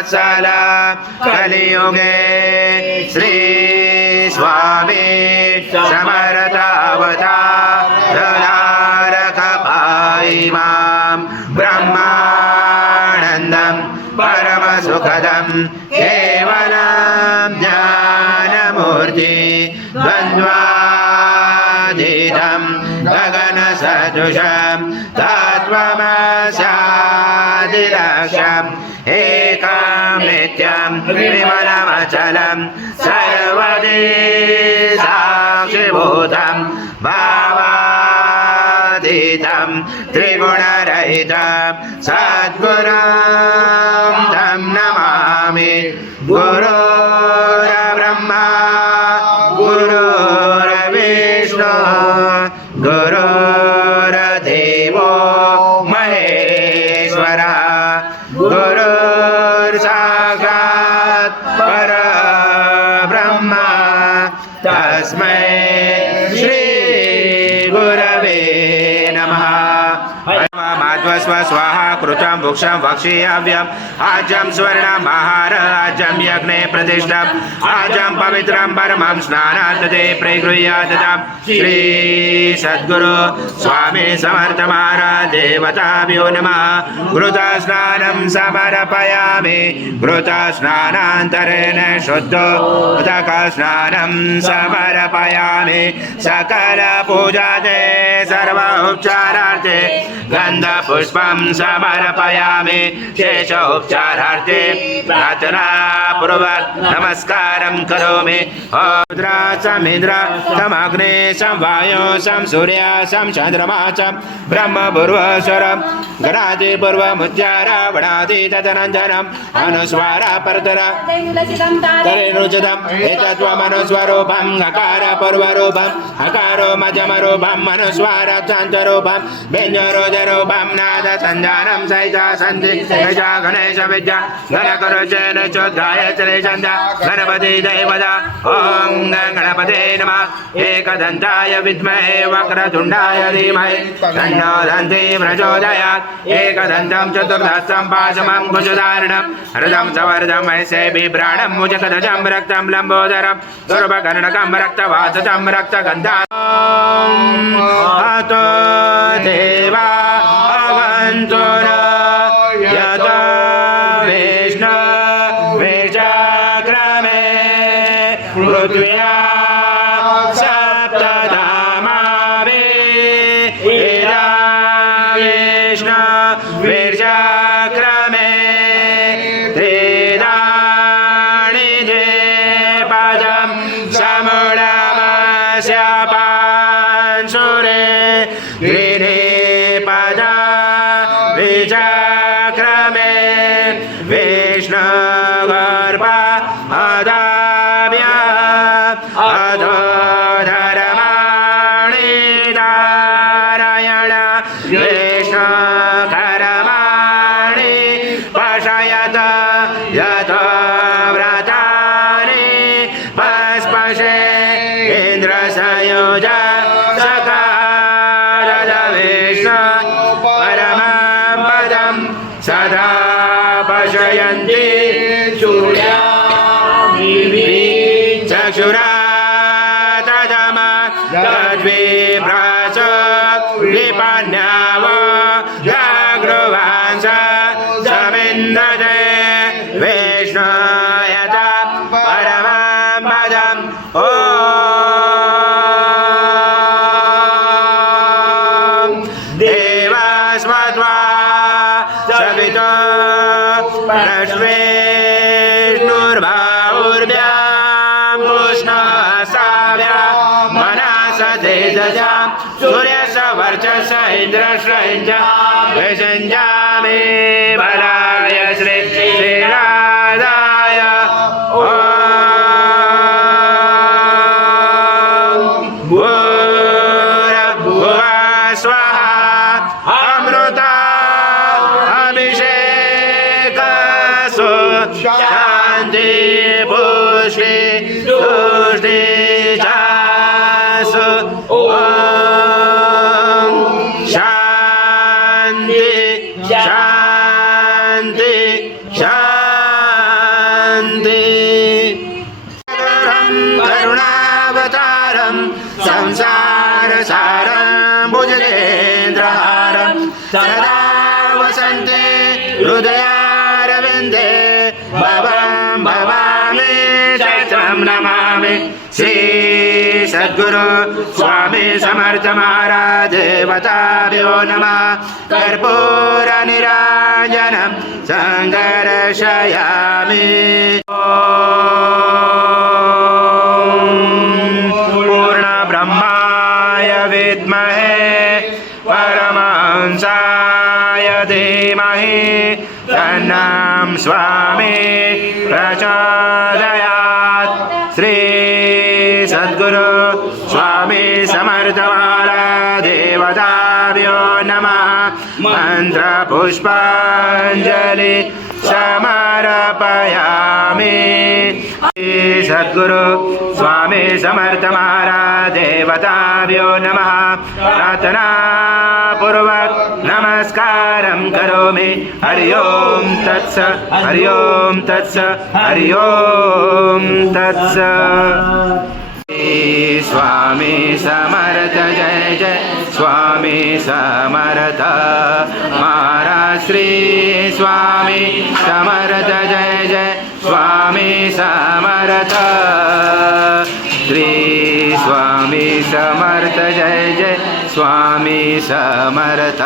वत्सल कलियुगे श्री स्वामी समर्थावतार पाइमां ब्रह्मानन्दं परमसुखदं केवलं ज्ञानमूर्ति द्वन्द्वातीतं गगनसदृशं तत्त्वमस्यादिलक्ष्यम् एकं नित्यं विमलमचलं सर्वदि साक्षिभूतं भावातीतं त्रिगुणरहितं सद्गुरुं तं नमामि गुरुर्ब्रह्मा गुरुर्विष्णु गुरुर्देवो महेश्वरः गुरुर्साक्षात् परब्रह्म तस्मै श्री गुरवे नमः। माध्वस्व स्वाहा कृतं भुक्षं वक्ष्याव्यम् आजं स्वर्णमहार आजं यज्ञे प्रतिष्ठम् आजं पवित्रं परमं स्नानादते प्रगृह्यादतां श्री सद्गुरु स्वामी समर्थ महाराज देवताभ्यो नमः। घृतस्नानं समर्पयामि घृतस्नानान्तरेण शुद्धोदकस्नानं समर्पयामि सकलपूजाते सर्वोपचारार्थे गन्धपुष्पं समर्पयामि शेषोपचारार्थे प्रार्थनापूर्वक नमस्कारं करोमि। रुद्राचमिन्द्र समग्ने सं वायो सं सूर्य सं चन्द्रमा च ब्रह्मपूर्वस्वरं गणादिपूर्वमुच्चारावणादि तदनन्तरम् अनुस्वारा परतर तरेणुचितम् एतत्त्वमनुस्वरूपं हकारपूर्वरूपम् हकारो मध्यमरूपम् अनुस्वाराचान्तरूपं व्यञ्जनरोधरूपं नाद सञ्जानं सहिता सन्ति गजा गणेश विद्या गणकरुचेन चोद्गायत्री छन्दा गणपति दैवता ॐ गणपते नमः। एकदन्ताय विद्महे वक्रतुण्डाय धीमहि तन्नो दन्ति प्रचोदयात्। एकदन्तं चतुर्दशं पाशमं कुशधारणं हृदं सवर्धं ऐसे बिभ्राणं मुजकध्वजं रक्तं लम्बोदरं दुर्भकर्णकं रक्तवासचं रक्तगन्धां अतो देवा अवन्तु न यतो विष्णु विचक्रमे पृथ्व्या सप्तधामावे इदा विष्णु विचक्रमे त्रिदाणि पदं समुडमस्य पांशुरे पदा विचक्रमे विष्णु गर्भ अदाभ्य अधो धर्माणि धारयण विष्णु कर्माणि पशयत यतो व्रतानि पस्पशे इन्द्रसयोज सदा पशयन्ति सूर्या चक्षुरा तदम तद्विभ्रास विपन्याव जागृवांस समिन्दते विष्णु यथा परमं पदम् ॐ देवास्मत्वा सवितो परश्वेष्णुर्भावुर्भ्यां पुष्णसाव्या मनसतेजजां सूर्यस्य वर्चस्स इन्द्रस्य विसञ्जामे बलाय श्रीराधाय भूर्भुवः स्वाहा अमृता शांति पुष्टि तुष्टि चासु शांति शांति शांति सदा वसन्ते हृदयारविन्दे भवं भवामि चैत्रं नमामि श्री सद्गुरु स्वामी समर्थ महाराज देवताभ्यो नमः कर्पूरनिराजनं सङ्गर्शयामि पूर्णब्रह्माय विद्महे परमहंसाय धीमहि तन्नं स्वामी प्रचोदयात् श्री सद्गुरु स्वामी समर्थ महाराज देवताभ्यो नमः मन्त्रपुष्पाञ्जलि समर्पयामि श्री सद्गुरु स्वामी समर्थ महाराज देवताभ्यो नमः प्रार्थनापूर्वक नमस्कारं करोमि हरि ओम तत्स हरि ओम तत्स हरि ओम तत्स स्वामी समर्थ जय जय स्वामी समर्थ महाराज श्री स्वामी समर्थ जय जय स्वामी समर्थ श्री स्वामी समर्थ जय जय स्वामी समर्थ।